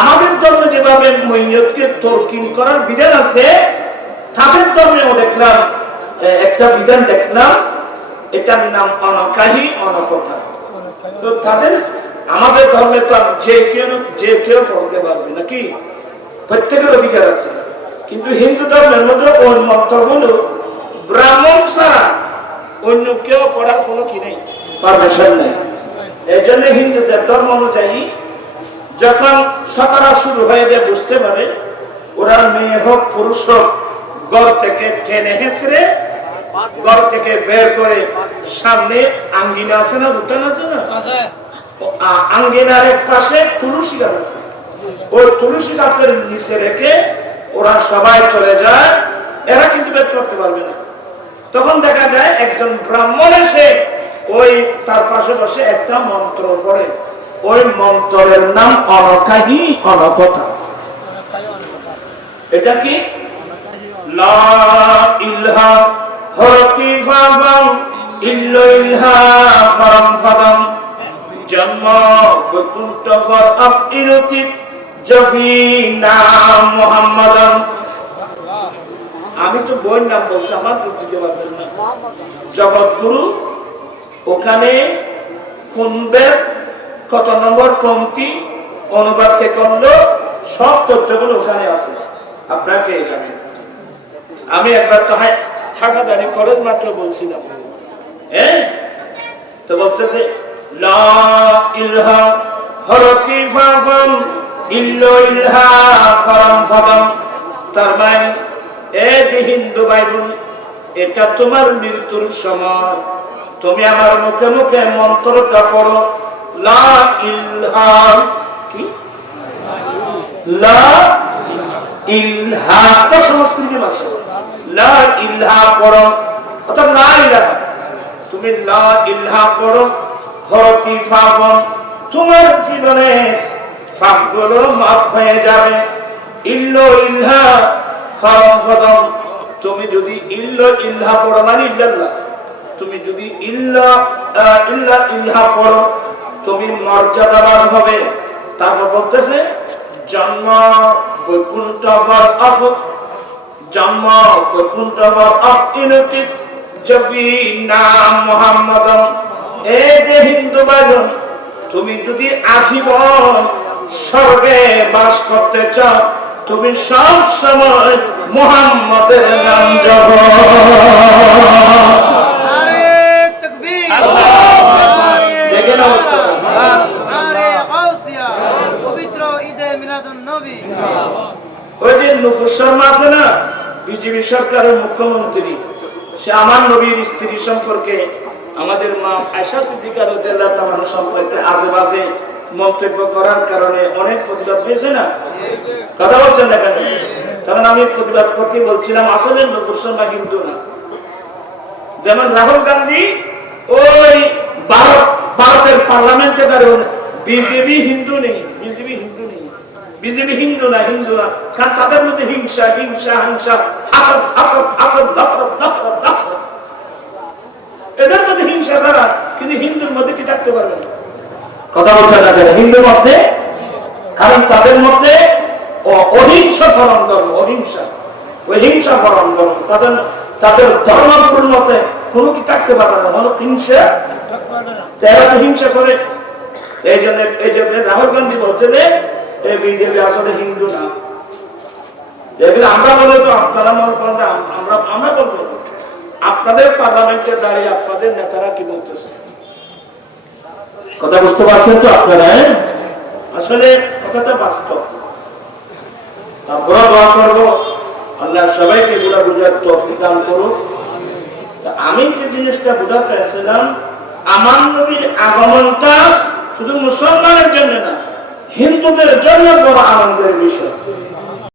আমাদের ধর্মে যেভাবে তর্কিন করার বিধান আছে, তাদের ধর্মেও দেখলাম একটা বিধান দেখলাম, এটার নাম অনকাহি, অনকথা। তো তাদের, আমাদের ধর্মে তো যে কেউ যে কেউ পড়তে পারবে নাকি প্রত্যেকের অধিকার আছে। কিন্তু হিন্দু ধর্মের মধ্যে ওই মতগুলো ব্রাহ্মণ ছাড়া অন্য কেউ পড়ার কোনো কি নেই? পারমিশন নেই। এই জন্য হিন্দুদের ধর্ম অনুযায়ী যখন সকারা শুরু হয়ে যায়, বুঝতে পারে ওরা মেয়ে হোক, পুরুষ হোক, ঘর থেকে টেনে হেসড়ে ঘর থেকে বের করে সামনে আঙ্গিনা আছে না উঠান আছে না? আঙ্গিনার এক পাশে তুলসী গাছ আছে। ওই তুলসী গাছের নিচে রেখে ওরা সবাই চলে যায়। এরা কিন্তু বের করতে পারবে না। তখন দেখা যায় একজন ব্রাহ্মণ এসে ওই তার পাশে বসে একটা মন্ত্র পড়ে। ওই মন্ত্রের নাম অনকাহি অনকথা। এটা কি? লা ইল্হা ফাবাম আমি তো বইয়ের নাম বলছি, আমার দূর দিতে পারবেন না। জগৎগুরু, ওখানে কুম্বের কত নম্বর পঙ্ক্তি অনুবাদ কে করল, সব তথ্যগুলো ওখানে আছে। যাবেন আমি একবার তো হাঁটাদানি কলেজ মাত্র বলছিলাম। হ্যাঁ তো বলছে যে, লা ইলহা হরতি ইল্লো ইলহা ফারাম ফাদাম। তার মানে এ যে হিন্দু ভাই এটা তোমার মৃত্যুর সময়। তুমি আমার মুখে মুখে মন্ত্রটা পড়ো, লা ইলহা কি? লা ইলহা। তো সংস্কৃতি ভাষা। লা ইলহা পড়ো, অর্থাৎ লা তুমি লা ইলহা পড়ো হরতি ফাবন তোমার জীবনে ফাঁকগুলো মাফ হয়ে যাবে। ইল্লো ফারম ফদম। তুমি যদি ইল্লো ইল্হা পড়ো মানে ইল্লাল্লাহ। তুমি যদি ইল্লা ইল্লা ইল্হা পড়ো, তুমি মর্যাদাবান হবে। তারপর বলতেছে জন্ম বৈকুণ্ঠ আফ জন্ম বৈকুণ্ঠ আফ মোহাম্মদম এই যে হিন্দু বাজন তুমি যদি আজীবন স্বর্গে বাস করতে চাও তুমি সব সময় মোহাম্মদের নাম জপ। দেখেন অবস্থা। পবিত্র নবী। ওই যে নুফুস শর্মা আছে না বিজেপি সরকারের মুখ্যমন্ত্রী। সে আমার নবীর স্ত্রী সম্পর্কে আমাদের মা আয়সা সিদ্দিকার সম্পর্কে আজে বাজে মন্তব্য করার কারণে অনেক প্রতিবাদ হয়েছে না? কথা বলছেন না কেন? কারণ আমি প্রতিবাদ করতে বলছিলাম, আসলে নুফুস শর্মা হিন্দু না। যেমন রাহুল গান্ধী ওই ভারত ভারতের পার্লামেন্টে দাঁড়িয়ে বিজেপি হিন্দু নেই বিজেপি হিন্দু নেই। বিজেপি হিন্দু না হিন্দু না। কারণ তাদের মধ্যে হিংসা হিংসা হিংসা হাসদ হাসদ হাসদ নফরত নফরত নফরত এদের মধ্যে হিংসা ছাড়া কিন্তু হিন্দুর মধ্যে কি থাকতে পারবে না? কথা বলছেন না কেন? হিন্দুর মধ্যে? কারণ তাদের মধ্যে অহিংস পরম ধর্ম অহিংসা। ওই হিংসা পরম ধর্ম তাদের তাদের ধর্মগুলোর মতে কোনো কি থাকতে পারবে না? কোনো হিংসা? তারা তো হিংসা করে। এই জন্য, এই যে রাহুল গান্ধী বলছে যে এই বিজেপি আসলে হিন্দু না এগুলো আমরা বলে তো, আপনারা মনে করেন আমরা আমরা বলব। আপনাদের পার্লামেন্টে দাঁড়িয়ে আপনাদের নেতারা কি বলতেছে কথা বুঝতে পারছেন তো আপনারা হ্যাঁ? আসলে কথাটা বাস্তব তারপরে দোয়া করব, আল্লাহ সবাইকে এগুলা বোঝার তৌফিক দান করুক আমি যে জিনিসটা বোঝাতে চাইছিলাম আমার নবীর আগমনটা শুধু মুসলমানের জন্য না হিন্দুদের জন্য বড় আনন্দের বিষয়।